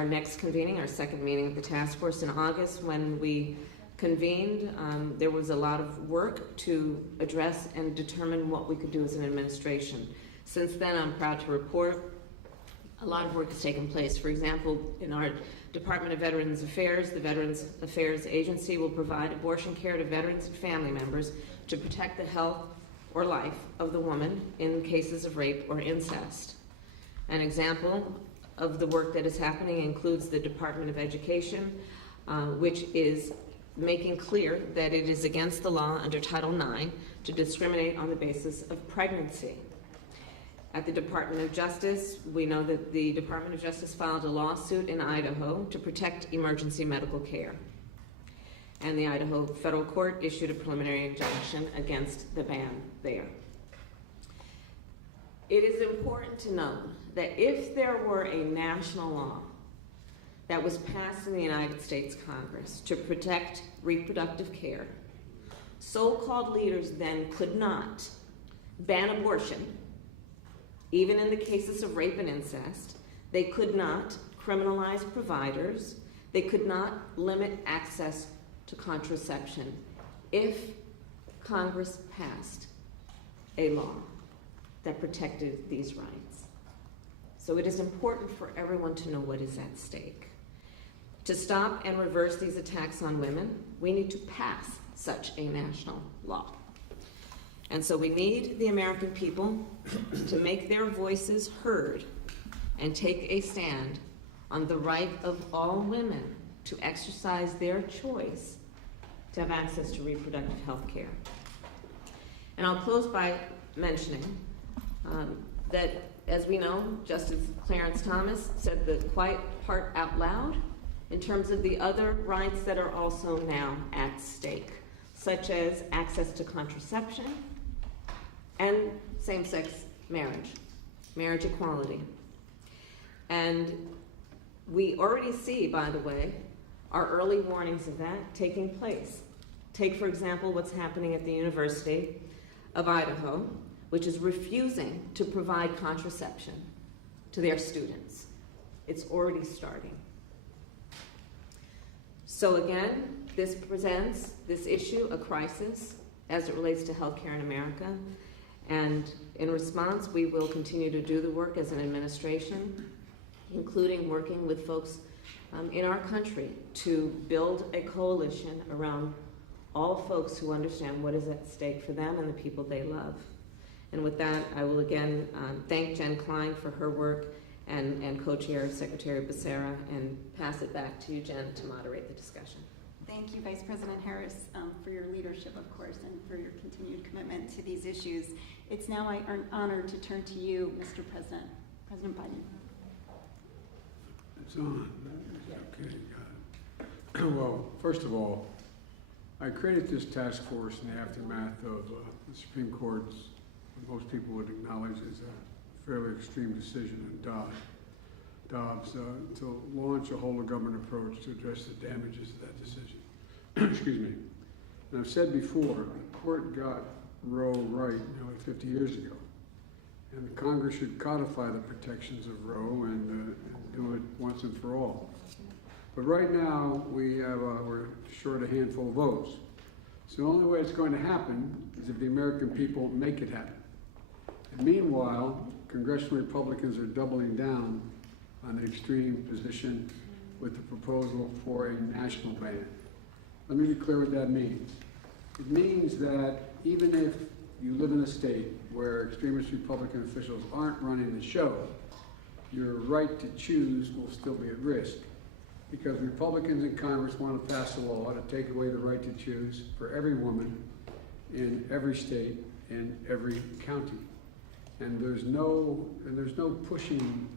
our next convening, our second meeting of the task force in August. When we convened, there was a lot of work to address and determine what we could do as an administration. Since then, I'm proud to report a lot of work has taken place. For example, in our Department of Veterans Affairs, the Veterans Affairs Agency will provide abortion care to veterans and family members to protect the health or life of the woman in cases of rape or incest. An example of the work that is happening includes the Department of Education, which is making clear that it is against the law under Title IX to discriminate on the basis of pregnancy. At the Department of Justice, we know that the Department of Justice filed a lawsuit in Idaho to protect emergency medical care. And the Idaho federal court issued a preliminary injunction against the ban there. It is important to note that if there were a national law that was passed in the United States Congress to protect reproductive care, so-called leaders then could not ban abortion, even in the cases of rape and incest. They could not criminalize providers. They could not limit access to contraception if Congress passed a law that protected these rights. So it is important for everyone to know what is at stake. To stop and reverse these attacks on women, we need to pass such a national law. And so we need the American people to make their voices heard and take a stand on the right of all women to exercise their choice to have access to reproductive health care. And I'll close by mentioning that, as we know, Justice Clarence Thomas said the quiet part out loud in terms of the other rights that are also now at stake, such as access to contraception and same-sex marriage, marriage equality. And we already see, by the way, our early warnings of that taking place. Take, for example, what's happening at the University of Idaho, which is refusing to provide contraception to their students. It's already starting. So again, this presents this issue, a crisis, as it relates to healthcare in America. And in response, we will continue to do the work as an administration, including working with folks in our country to build a coalition around all folks who understand what is at stake for them and the people they love. And with that, I will again thank Jen Klein for her work and co-chair Secretary Becerra, and pass it back to you, Jen, to moderate the discussion. Thank you, Vice President Harris, for your leadership, of course, and for your continued commitment to these issues. It's now my honor to turn to you, Mr. President. President Biden. It's on. Okay. Well, first of all, I created this task force in the aftermath of the Supreme Court's, what most people would acknowledge as a fairly extreme decision in Dobbs to launch a whole-of-government approach to address the damages of that decision. Excuse me. And I've said before, the court got Roe right nearly 50 years ago, and the Congress should codify the protections of Roe and do it once and for all. But right now, we're short a handful of votes. So the only way it's going to happen is if the American people make it happen. And meanwhile, congressional Republicans are doubling down on the extreme position with the proposal for a national ban. Let me be clear what that means. It means that even if you live in a state where extremist Republican officials aren't running the show, your right to choose will still be at risk, because Republicans in Congress want to pass a law to take away the right to choose for every woman in every state and every county. And there's no pushing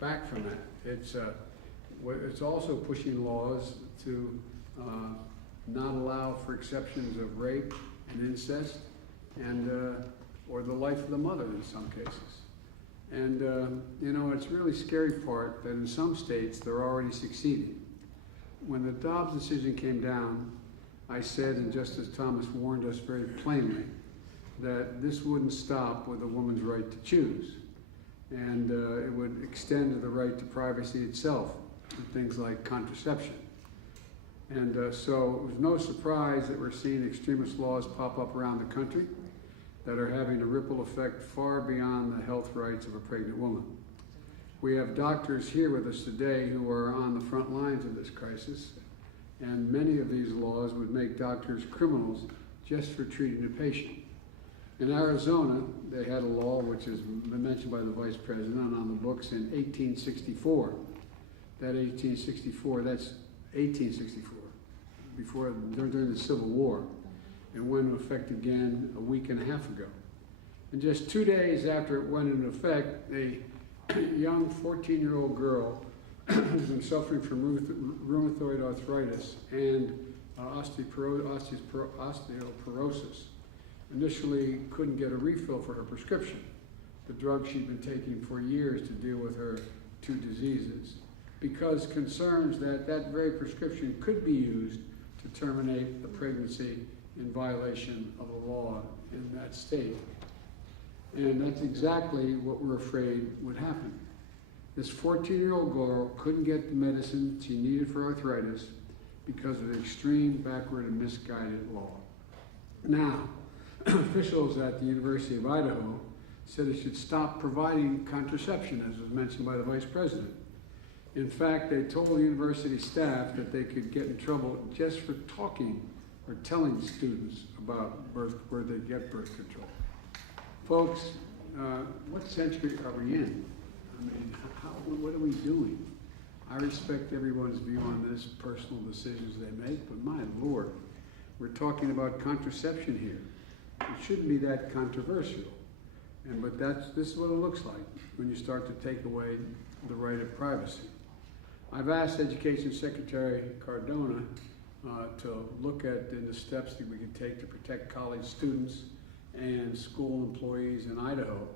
back from that. It's also pushing laws to not allow for exceptions of rape and incest and or the life of the mother in some cases. And you know, it's really scary part that in some states they're already succeeding. When the Dobbs decision came down, I said, and Justice Thomas warned us very plainly, that this wouldn't stop with a woman's right to choose. and it would extend to the right to privacy itself, and things like contraception. And so it was no surprise that we're seeing extremist laws pop up around the country that are having a ripple effect far beyond the health rights of a pregnant woman. We have doctors here with us today who are on the front lines of this crisis, and many of these laws would make doctors criminals just for treating a patient. In Arizona, they had a law which has been mentioned by the Vice President on the books in 1864. That's 1864, during the Civil War, and went into effect again a week and a half ago. And just 2 days after it went into effect, a young 14-year-old girl who's been suffering from rheumatoid arthritis and osteoporosis initially couldn't get a refill for her prescription, the drug she'd been taking for years to deal with her two diseases, because concerns that that very prescription could be used to terminate the pregnancy in violation of the law in that state. And that's exactly what we're afraid would happen. This 14-year-old girl couldn't get the medicine she needed for arthritis because of the extreme, backward, and misguided law. Now, officials at the University of Idaho said it should stop providing contraception, as was mentioned by the Vice President. In fact, they told the university staff that they could get in trouble just for talking or telling students about where they get birth control. Folks, what century are we in? I mean, what are we doing? I respect everyone's view on this, personal decisions they make, but my Lord, we're talking about contraception here. It shouldn't be that controversial. But this is what it looks like when you start to take away the right of privacy. I've asked Education Secretary Cardona to look at the steps that we can take to protect college students and school employees in Idaho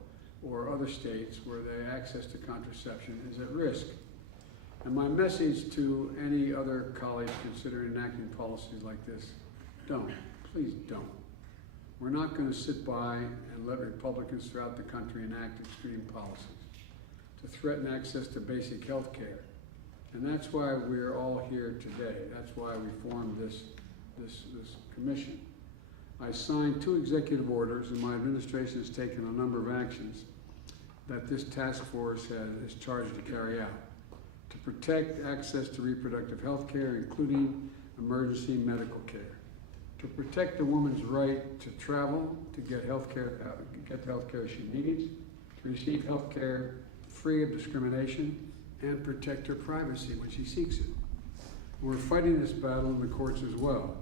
or other states where the access to contraception is at risk. And my message to any other college considering enacting policies like this, don't, please don't. We're not going to sit by and let Republicans throughout the country enact extreme policies to threaten access to basic health care. And that's why we're all here today. That's why we formed this commission. I signed 2 executive orders, and my administration has taken a number of actions that this task force is charged to carry out to protect access to reproductive health care, including emergency medical care, to protect the woman's right to travel, to get the health care she needs, to receive health care free of discrimination, and protect her privacy when she seeks it. We're fighting this battle in the courts as well.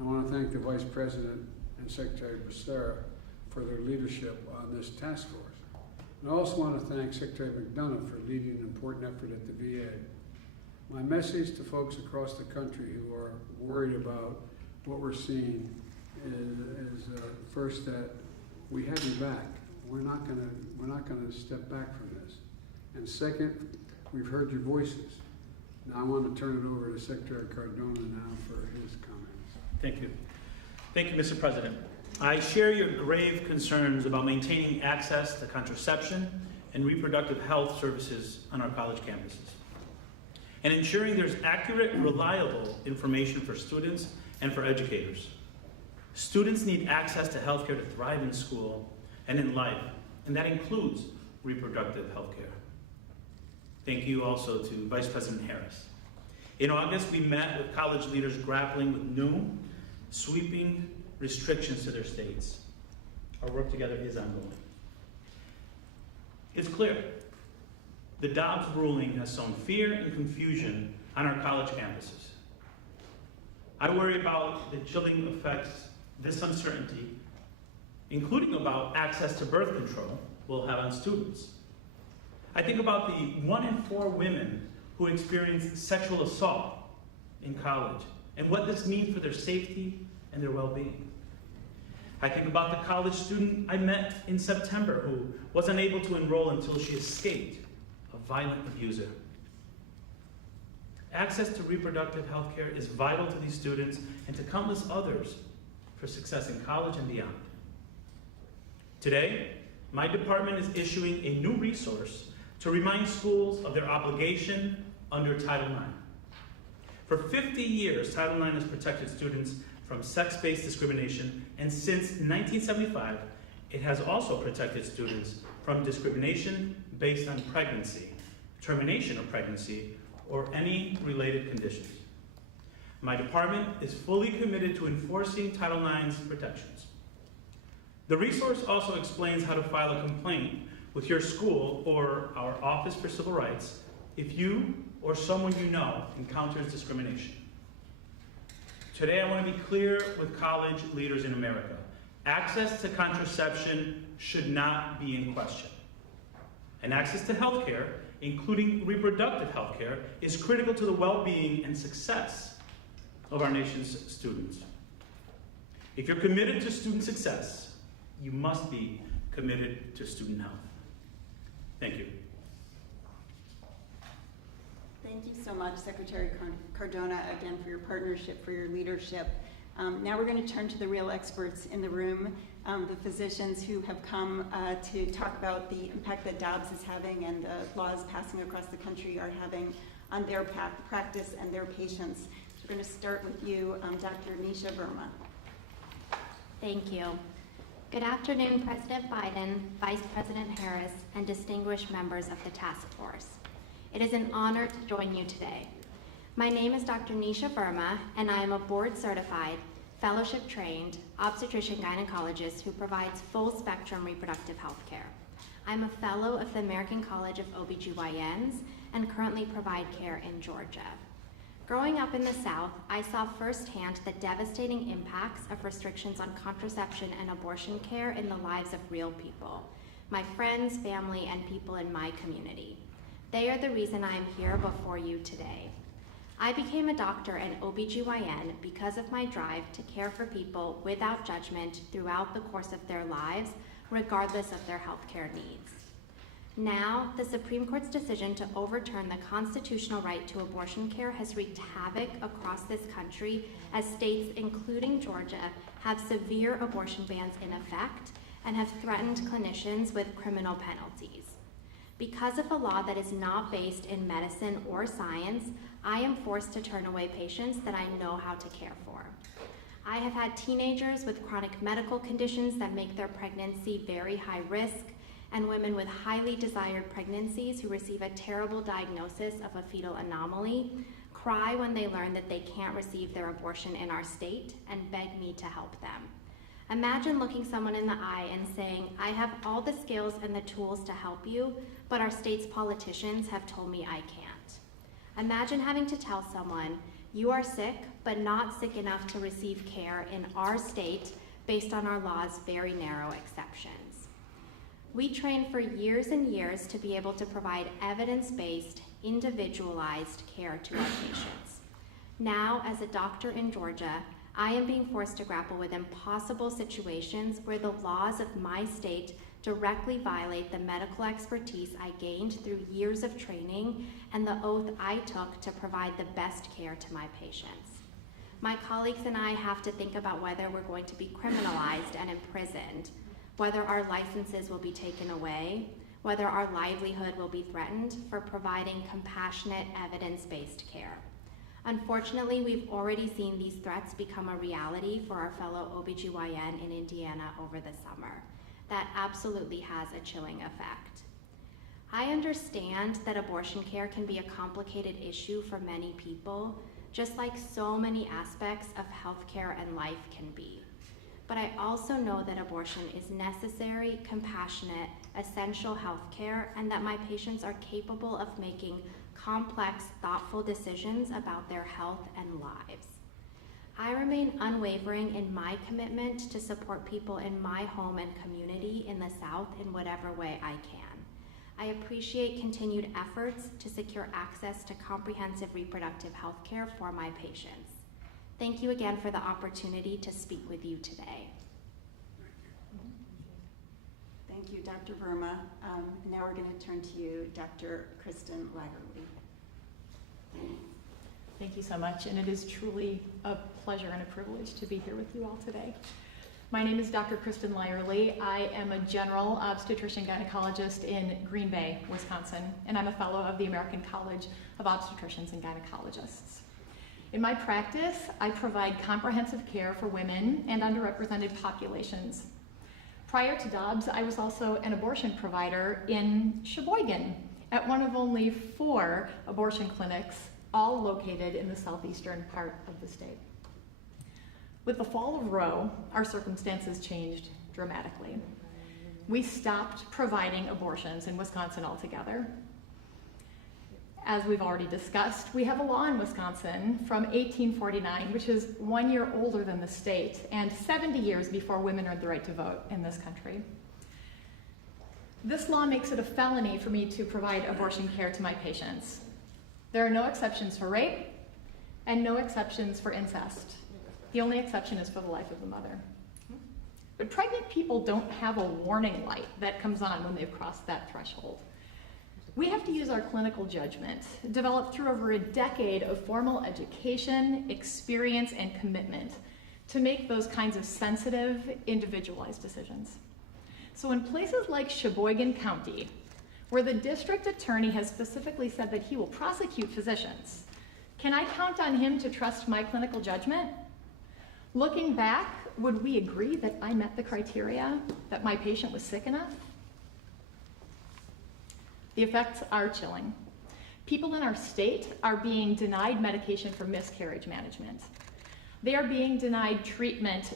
I want to thank the Vice President and Secretary Becerra for their leadership on this task force. And I also want to thank Secretary McDonough for leading an important effort at the VA. My message to folks across the country who are worried about what we're seeing is first that we have you back. We're not going to step back from this. And second, we've heard your voices. Now I want to turn it over to Secretary Cardona now for his comments. Thank you. Thank you, Mr. President. I share your grave concerns about maintaining access to contraception and reproductive health services on our college campuses, and ensuring there's accurate, reliable information for students and for educators. Students need access to health care to thrive in school and in life, and that includes reproductive health care. Thank you also to Vice President Harris. In August, we met with college leaders grappling with new, sweeping restrictions to their states. Our work together is ongoing. It's clear. The Dobbs ruling has sown fear and confusion on our college campuses. I worry about the chilling effects this uncertainty, including about access to birth control, will have on students. I think about the 1 in 4 women who experience sexual assault in college and what this means for their safety and their well-being. I think about the college student I met in September who was unable to enroll until she escaped a violent abuser. Access to reproductive health care is vital to these students and to countless others for success in college and beyond. Today, my department is issuing a new resource to remind schools of their obligation under Title IX. For 50 years, Title IX has protected students from sex-based discrimination, and since 1975, it has also protected students from discrimination based on pregnancy, termination of pregnancy, or any related conditions. My department is fully committed to enforcing Title IX's protections. The resource also explains how to file a complaint with your school or our Office for Civil Rights if you or someone you know encounters discrimination. Today, I want to be clear with college leaders in America. Access to contraception should not be in question. And access to health care, including reproductive health care, is critical to the well-being and success of our nation's students. If you're committed to student success, you must be committed to student health. Thank you. Thank you so much, Secretary Cardona, again, for your partnership, for your leadership. Now we're going to turn to the real experts in the room, the physicians who have come to talk about the impact that Dobbs is having and the laws passing across the country are having on their practice and their patients. So we're going to start with you, Dr. Nisha Verma. Thank you. Good afternoon, President Biden, Vice President Harris, and distinguished members of the task force. It is an honor to join you today. My name is Dr. Nisha Verma, and I am a board-certified, fellowship-trained obstetrician-gynecologist who provides full-spectrum reproductive health care. I'm a fellow of the American College of OBGYNs and currently provide care in Georgia. Growing up in the South, I saw firsthand the devastating impacts of restrictions on contraception and abortion care in the lives of real people, my friends, family, and people in my community. They are the reason I am here before you today. I became a doctor and OBGYN because of my drive to care for people without judgment throughout the course of their lives, regardless of their healthcare needs. Now, the Supreme Court's decision to overturn the constitutional right to abortion care has wreaked havoc across this country as states, including Georgia, have severe abortion bans in effect and have threatened clinicians with criminal penalties. Because of a law that is not based in medicine or science, I am forced to turn away patients that I know how to care for. I have had teenagers with chronic medical conditions that make their pregnancy very high risk, and women with highly desired pregnancies who receive a terrible diagnosis of a fetal anomaly cry when they learn that they can't receive their abortion in our state and beg me to help them. Imagine looking someone in the eye and saying, I have all the skills and the tools to help you, but our state's politicians have told me I can't. Imagine having to tell someone, you are sick, but not sick enough to receive care in our state based on our law's very narrow exceptions. We trained for years and years to be able to provide evidence-based, individualized care to our patients. Now, as a doctor in Georgia, I am being forced to grapple with impossible situations where the laws of my state directly violate the medical expertise I gained through years of training and the oath I took to provide the best care to my patients. My colleagues and I have to think about whether we're going to be criminalized and imprisoned, whether our licenses will be taken away, whether our livelihood will be threatened for providing compassionate, evidence-based care. Unfortunately, we've already seen these threats become a reality for our fellow OBGYN in Indiana over the summer. That absolutely has a chilling effect. I understand that abortion care can be a complicated issue for many people, just like so many aspects of healthcare and life can be. But I also know that abortion is necessary, compassionate, essential health care, and that my patients are capable of making complex, thoughtful decisions about their health and lives. I remain unwavering in my commitment to support people in my home and community in the South in whatever way I can. I appreciate continued efforts to secure access to comprehensive reproductive health care for my patients. Thank you again for the opportunity to speak with you today. Thank you, Dr. Verma. Now we're going to turn to you, Dr. Kristen Lagerly. Thank you so much, and it is truly a pleasure and a privilege to be here with you all today. My name is Dr. Kristen Lyerly. I am a general obstetrician gynecologist in Green Bay, Wisconsin, and I'm a fellow of the American College of Obstetricians and Gynecologists. In my practice, I provide comprehensive care for women and underrepresented populations. Prior to Dobbs, I was also an abortion provider in Sheboygan at one of only 4 abortion clinics, all located in the southeastern part of the state. With the fall of Roe, our circumstances changed dramatically. We stopped providing abortions in Wisconsin altogether. As we've already discussed, we have a law in Wisconsin from 1849, which is 1 year older than the state and 70 years before women earned the right to vote in this country. This law makes it a felony for me to provide abortion care to my patients. There are no exceptions for rape and no exceptions for incest. The only exception is for the life of the mother. But pregnant people don't have a warning light that comes on when they've crossed that threshold. We have to use our clinical judgment, developed through over a decade of formal education, experience, and commitment, to make those kinds of sensitive, individualized decisions. So in places like Sheboygan County, where the district attorney has specifically said that he will prosecute physicians, can I count on him to trust my clinical judgment? Looking back, would we agree that I met the criteria, that my patient was sick enough? The effects are chilling. People in our state are being denied medication for miscarriage management. They are being denied treatment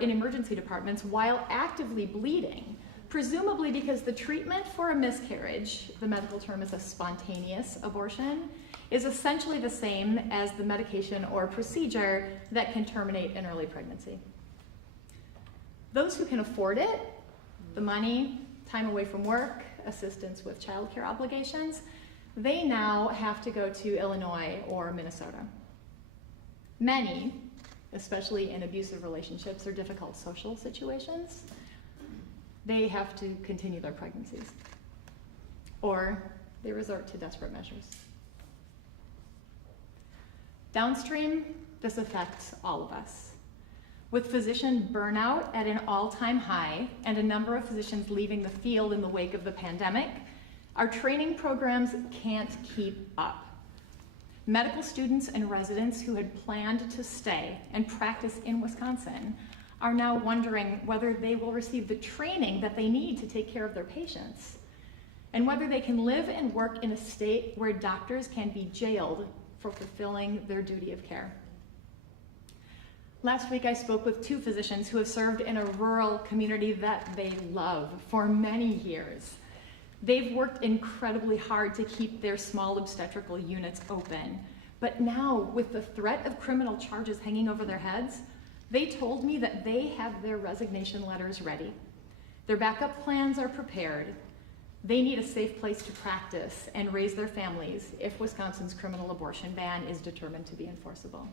in emergency departments while actively bleeding, presumably because the treatment for a miscarriage, the medical term is a spontaneous abortion, is essentially the same as the medication or procedure that can terminate an early pregnancy. Those who can afford it, the money, time away from work, assistance with childcare obligations, they now have to go to Illinois or Minnesota. Many, especially in abusive relationships or difficult social situations, they have to continue their pregnancies, or they resort to desperate measures. Downstream, this affects all of us. With physician burnout at an all-time high and a number of physicians leaving the field in the wake of the pandemic, our training programs can't keep up. Medical students and residents who had planned to stay and practice in Wisconsin are now wondering whether they will receive the training that they need to take care of their patients, and whether they can live and work in a state where doctors can be jailed for fulfilling their duty of care. Last week I spoke with 2 physicians who have served in a rural community that they love for many years. They've worked incredibly hard to keep their small obstetrical units open, but now with the threat of criminal charges hanging over their heads, they told me that they have their resignation letters ready. Their backup plans are prepared. They need a safe place to practice and raise their families if Wisconsin's criminal abortion ban is determined to be enforceable.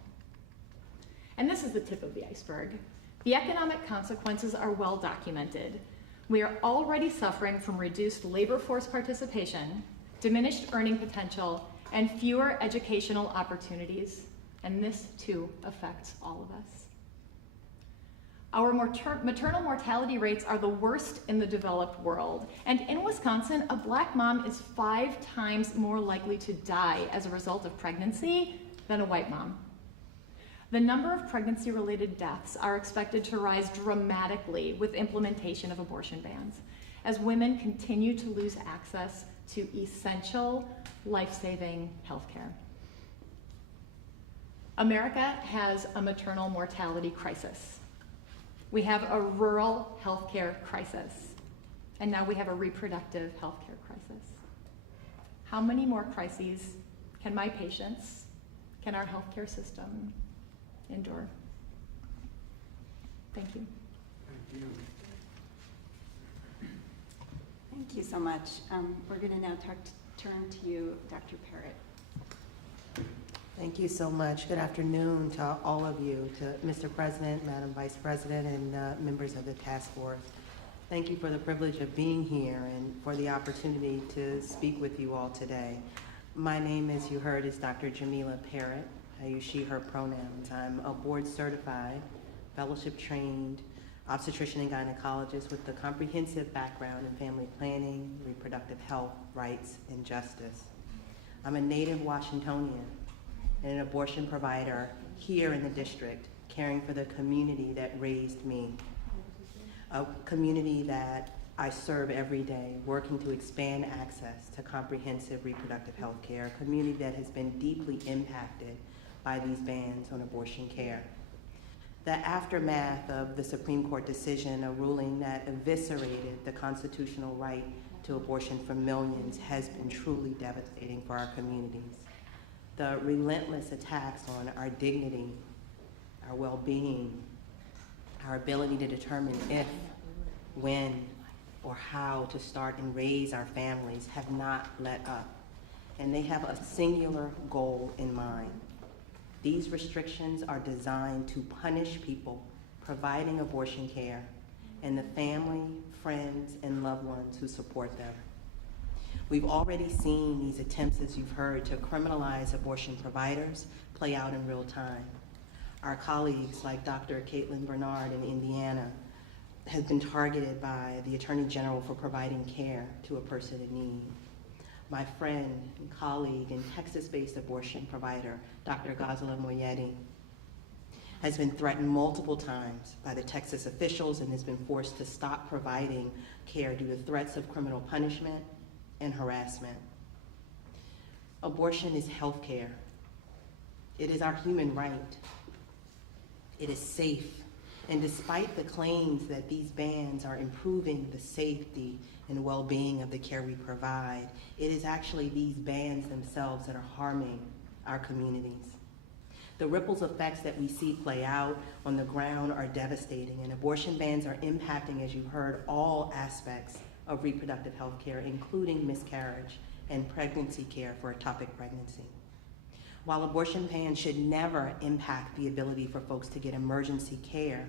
And this is the tip of the iceberg. The economic consequences are well documented. We are already suffering from reduced labor force participation, diminished earning potential, and fewer educational opportunities. And this too affects all of us. Our maternal mortality rates are the worst in the developed world. And in Wisconsin, a Black mom is 5 times more likely to die as a result of pregnancy than a white mom. The number of pregnancy-related deaths are expected to rise dramatically with implementation of abortion bans, as women continue to lose access to essential, life-saving health care. America has a maternal mortality crisis. We have a rural healthcare crisis, and now we have a reproductive healthcare crisis. How many more crises can my patients, can our healthcare system endure? Thank you. Thank you. Thank you so much. We're going to now turn to you, Dr. Parrott. Thank you so much. Good afternoon to all of you, to Mr. President, Madam Vice President, and members of the task force. Thank you for the privilege of being here and for the opportunity to speak with you all today. My name, as you heard, is Dr. Jamila Parrott. I use she, her pronouns. I'm a board certified, fellowship trained obstetrician and gynecologist with a comprehensive background in family planning, reproductive health, rights, and justice. I'm a native Washingtonian and an abortion provider here in the district, caring for the community that raised me, a community that I serve every day, working to expand access to comprehensive reproductive health care, a community that has been deeply impacted by these bans on abortion care. The aftermath of the Supreme Court decision, a ruling that eviscerated the constitutional right to abortion for millions, has been truly devastating for our communities. The relentless attacks on our dignity, our well-being, our ability to determine if, when, or how to start and raise our families have not let up. And they have a singular goal in mind. These restrictions are designed to punish people providing abortion care and the family, friends, and loved ones who support them. We've already seen these attempts, as you've heard, to criminalize abortion providers play out in real time. Our colleagues like Dr. Caitlin Bernard in Indiana has been targeted by the Attorney General for providing care to a person in need. My friend and colleague and Texas-based abortion provider, Dr. Ghazala Moyedi, has been threatened multiple times by the Texas officials and has been forced to stop providing care due to threats of criminal punishment and harassment. Abortion is health care. It is our human right. It is safe. And despite the claims that these bans are improving the safety and well-being of the care we provide, it is actually these bans themselves that are harming our communities. The ripples effects that we see play out on the ground are devastating, and abortion bans are impacting, as you heard, all aspects of reproductive health care, including miscarriage and pregnancy care for ectopic pregnancy. While abortion bans should never impact the ability for folks to get emergency care,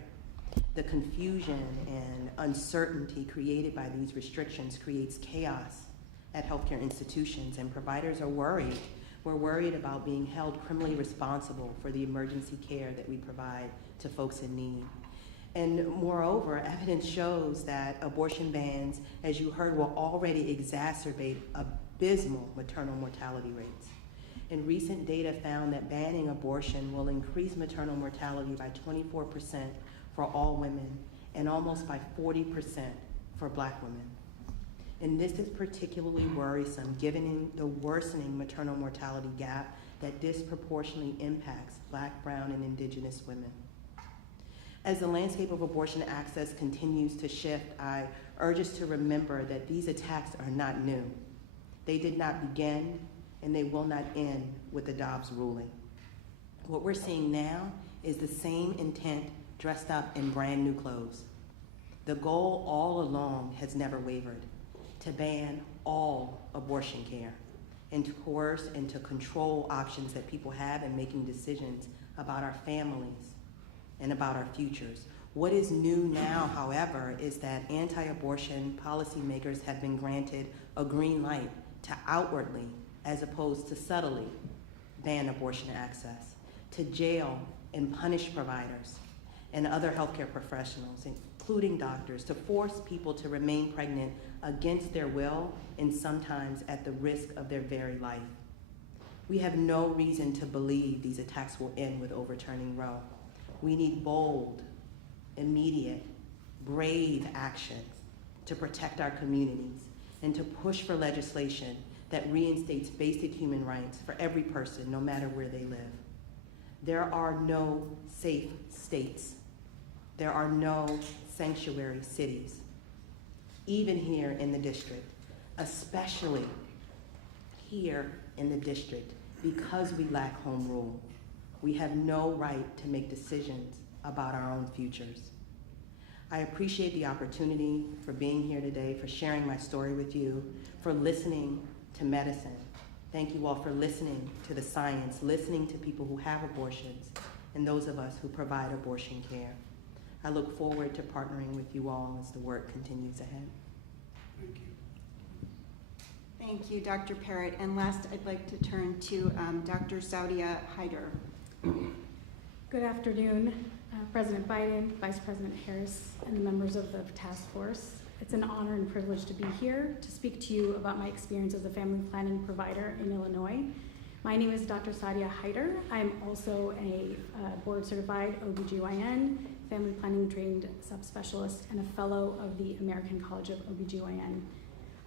the confusion and uncertainty created by these restrictions creates chaos at healthcare institutions, and providers are worried. We're worried about being held criminally responsible for the emergency care that we provide to folks in need. And moreover, evidence shows that abortion bans, as you heard, will already exacerbate abysmal maternal mortality rates. And recent data found that banning abortion will increase maternal mortality by 24% for all women and almost by 40% for Black women. And this is particularly worrisome given the worsening maternal mortality gap that disproportionately impacts Black, brown, and indigenous women. As the landscape of abortion access continues to shift, I urge us to remember that these attacks are not new. They did not begin, and they will not end with the Dobbs ruling. What we're seeing now is the same intent dressed up in brand new clothes. The goal all along has never wavered: to ban all abortion care and to coerce and to control options that people have in making decisions about our families and about our futures. What is new now, however, is that anti-abortion policymakers have been granted a green light to outwardly, as opposed to subtly, ban abortion access, to jail and punish providers and other healthcare professionals, including doctors, to force people to remain pregnant against their will and sometimes at the risk of their very life. We have no reason to believe these attacks will end with overturning Roe. We need bold, immediate, brave action to protect our communities and to push for legislation that reinstates basic human rights for every person, no matter where they live. There are no safe states. There are no sanctuary cities, even here in the district, especially here in the district, because we lack home rule. We have no right to make decisions about our own futures. I appreciate the opportunity for being here today, for sharing my story with you, for listening to medicine. Thank you all for listening to the science, listening to people who have abortions, and those of us who provide abortion care. I look forward to partnering with you all as the work continues ahead. Thank you. Thank you, Dr. Parrott. And last, I'd like to turn to Dr. Zaudia Haider. Good afternoon. President Biden, Vice President Harris, and the members of the task force. It's an honor and privilege to be here to speak to you about my experience as a family planning provider in Illinois. My name is Dr. Sadia Hyder. I'm also a board-certified OBGYN, family planning trained subspecialist, and a fellow of the American College of OBGYN.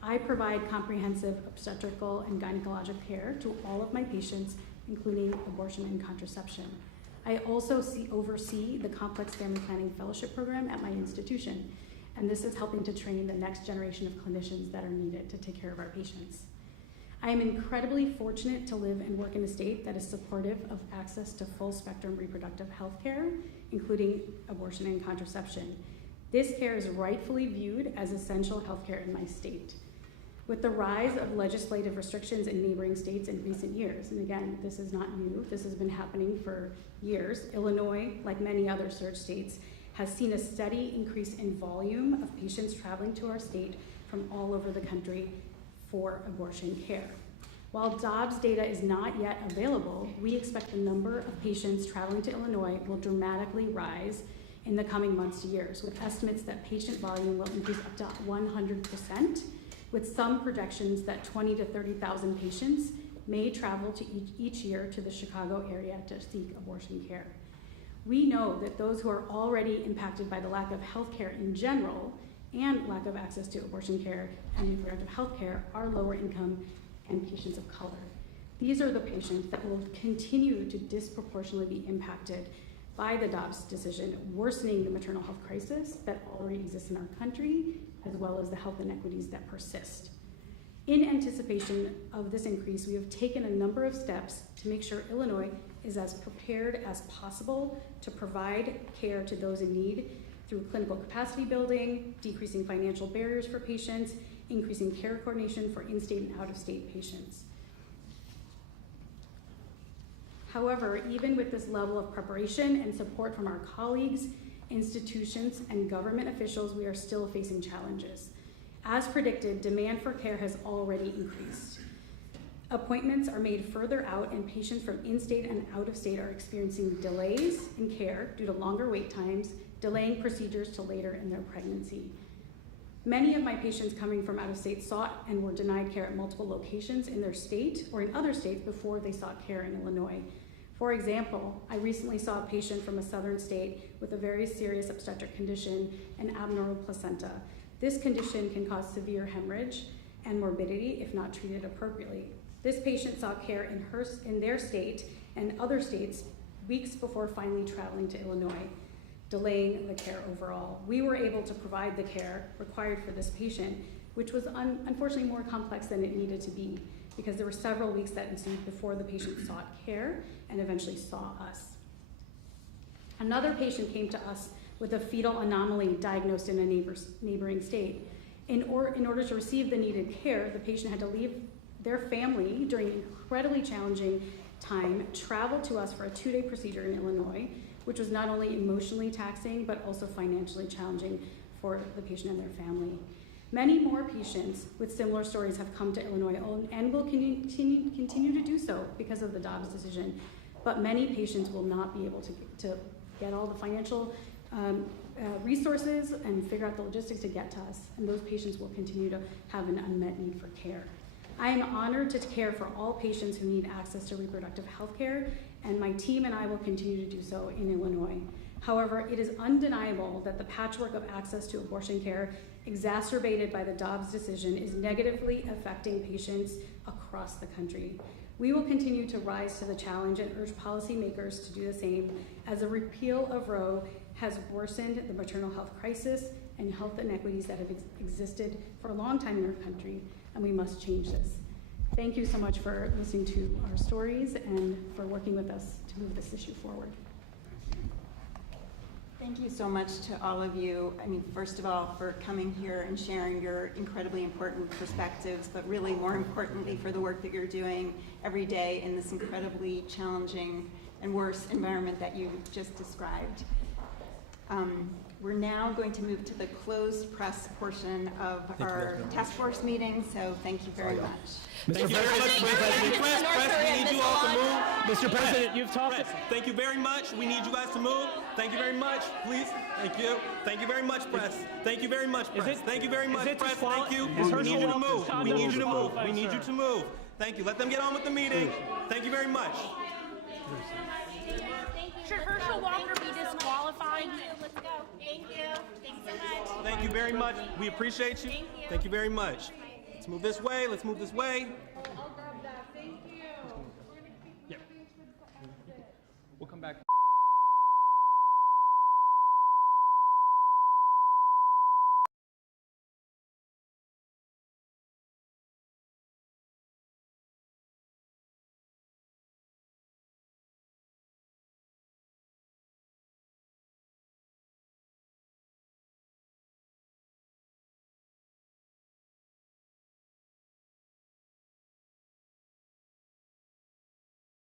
I provide comprehensive obstetrical and gynecologic care to all of my patients, including abortion and contraception. I also oversee the Complex Family Planning Fellowship Program at my institution, and this is helping to train the next generation of clinicians that are needed to take care of our patients. I am incredibly fortunate to live and work in a state that is supportive of access to full-spectrum reproductive health care, including abortion and contraception. This care is rightfully viewed as essential health care in my state. With the rise of legislative restrictions in neighboring states in recent years, and again, this is not new, this has been happening for years, Illinois, like many other surge states, has seen a steady increase in volume of patients traveling to our state from all over the country for abortion care. While Dobbs data is not yet available, we expect the number of patients traveling to Illinois will dramatically rise in the coming months to years, with estimates that patient volume will increase up to 100%, with some projections that 20 to 30,000 patients may travel to each year to the Chicago area to seek abortion care. We know that those who are already impacted by the lack of health care in general and lack of access to abortion care and reproductive health care are lower income and patients of color. These are the patients that will continue to disproportionately be impacted by the Dobbs decision, worsening the maternal health crisis that already exists in our country, as well as the health inequities that persist. In anticipation of this increase, we have taken a number of steps to make sure Illinois is as prepared as possible to provide care to those in need through clinical capacity building, decreasing financial barriers for patients, increasing care coordination for in-state and out-of-state patients. However, even with this level of preparation and support from our colleagues, institutions, and government officials, we are still facing challenges. As predicted, demand for care has already increased. Appointments are made further out, and patients from in-state and out-of-state are experiencing delays in care due to longer wait times, delaying procedures to later in their pregnancy. Many of my patients coming from out-of-state sought and were denied care at multiple locations in their state or in other states before they sought care in Illinois. For example, I recently saw a patient from a southern state with a very serious obstetric condition, an abnormal placenta. This condition can cause severe hemorrhage and morbidity if not treated appropriately. This patient sought care in their state and other states weeks before finally traveling to Illinois, delaying the care overall. We were able to provide the care required for this patient, which was unfortunately more complex than it needed to be, because there were several weeks that ensued before the patient sought care and eventually saw us. Another patient came to us with a fetal anomaly diagnosed in a neighboring state. In order to receive the needed care, the patient had to leave their family during an incredibly challenging time, travel to us for a 2-day procedure in Illinois, which was not only emotionally taxing, but also financially challenging for the patient and their family. Many more patients with similar stories have come to Illinois and will continue to do so because of the Dobbs decision, but many patients will not be able to get all the financial resources and figure out the logistics to get to us, and those patients will continue to have an unmet need for care. I am honored to care for all patients who need access to reproductive health care, and my team and I will continue to do so in Illinois. However, it is undeniable that the patchwork of access to abortion care, exacerbated by the Dobbs decision, is negatively affecting patients across the country. We will continue to rise to the challenge and urge policymakers to do the same, as the repeal of Roe has worsened the maternal health crisis and health inequities that have existed for a long time in our country, and we must change this. Thank you so much for listening to our stories and for working with us to move this issue forward. Thank you so much to all of you. I mean, first of all, for coming here and sharing your incredibly important perspectives, but really more importantly for the work that you're doing every day in this incredibly challenging and worse environment that you just described. We're now going to move to the closed press portion of our task force meeting, so thank you very much. Thank you very much. Press, we need you all to move. Mr. President, you've talked. Press. Thank you very much. We need you guys to move. Thank you very much. Please. Thank you. Thank you very much, press. Thank you very much, press. Thank you very much, press. Thank you. We need you to move. We need you to move. We need you to move. Thank you. Let them get on with the meeting. Thank you very much. Should Herschel Walker be disqualified? Let's go. Thank you. Thanks so much. Thank you very much. We appreciate you. Thank you. Thank you very much. Let's move this way. Let's move this way.